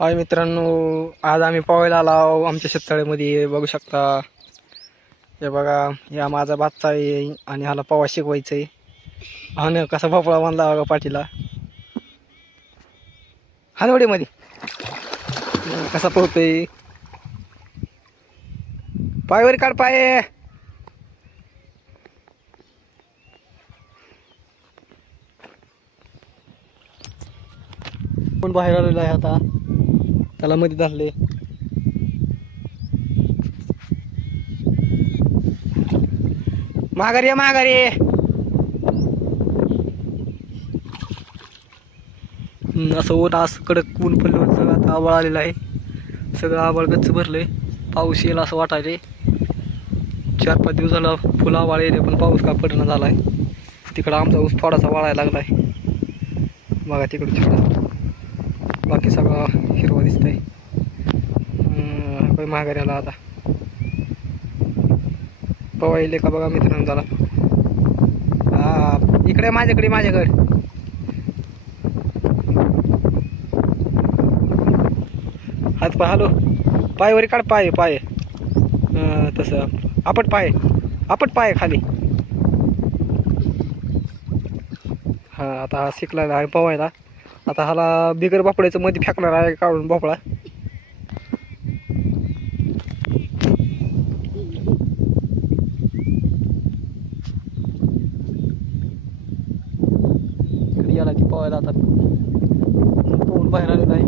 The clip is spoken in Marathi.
हाय मित्रांनो, आज आम्ही पोहायला आलो आमच्या शेततळ्यामध्ये. बघू शकता, हे बघा, या माझा बादचा आहे आणि ह्याला पोहा शिकवायचंय. हा ना, कसा भोपळा बांधला बघा पाठीला हानवडीमध्ये. कसा पोहतोय, पायवर काढ पाय. पण बाहेर आलेला आहे आता, त्याला मध्ये धरले. माघारी माघारी. असं ऊन, असं कडक ऊन पडलं. सगळं आता आबाळ आलेलं आहे, सगळं आबाळ गच्च भरलंय. पाऊस येईल असं वाटायले. 4-5 दिवस झाला फुलं आबाळ येते, पण पाऊस का पडणं झालाय. तिकडं आमचा ऊस थोडासा वाळायला लागलाय बघा, तिकडं थोडा, बाकी सगळं हिरवा दिसतंय. माघारी आला आता, पवायले का बघा मित्रांनो. झाला इकडे माझ्याकडे, माझ्याकडे. हात पाय हॅलो, पायवरी काढ पाय पाय. तसं आपट पाय खाली. हा, आता हा शिकला आहे पवायला. आता ह्याला बिगर भोपळ्याचं मध्ये फेकणार आहे, काढून भोपळा. इकडे याला ती पवायला आता पोहून बाहेर आलेला आहे.